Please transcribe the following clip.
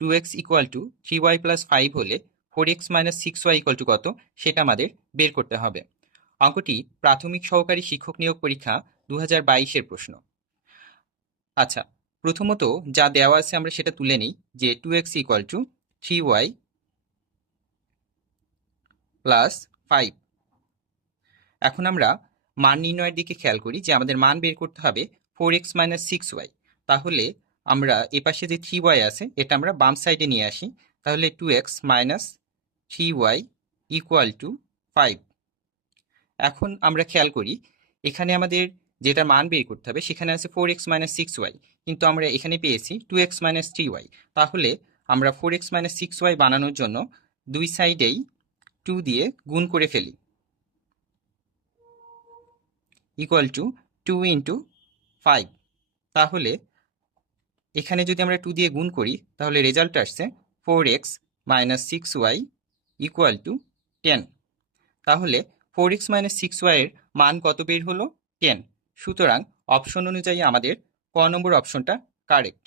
2x equal to 3y plus 5 হলে 4x minus 6y equal to কত সেটা আমাদের বের করতে হবে। অঙ্কটি প্রাথমিক সহকারী শিক্ষক নিয়োগ পরীক্ষা 2022-এর প্রশ্ন। আচ্ছা, প্রথমত যা দেওয়া আছে আমরা সেটা তুলে নিই যে 2x equal to 3y plus 5। এখন আমরা মান নির্ণয়ের দিকে খেয়াল করি যে আমাদের মান বের করতে হবে 4x মাইনাস 6y। তাহলে আমরা এপাশে যে 3y আছে এটা আমরা বাম সাইডে নিয়ে আসি, তাহলে 2x minus 3y equal to 5। এখন আমরা খেয়াল করি এখানে আমাদের যেটা মান বের করতে হবে সেখানে আছে 4x মাইনাস 6y, কিন্তু আমরা এখানে পেয়েছি 2x মাইনাস 3y। তাহলে আমরা 4x মাইনাস 6y বানানোর জন্য দুই সাইডেই 2 দিয়ে গুণ করে ফেলি, ইকুয়াল টু 2 ইন্টু 5। তাহলে এখানে যদি আমরা 2 দিয়ে গুণ করি তাহলে রেজাল্ট আসছে 4x minus 6y equal to 10। তাহলে 4x মাইনাস 6y এর মান কত বের হলো? 10। সুতরাং অপশন অনুযায়ী আমাদের ক নম্বর অপশনটা কারেক্ট।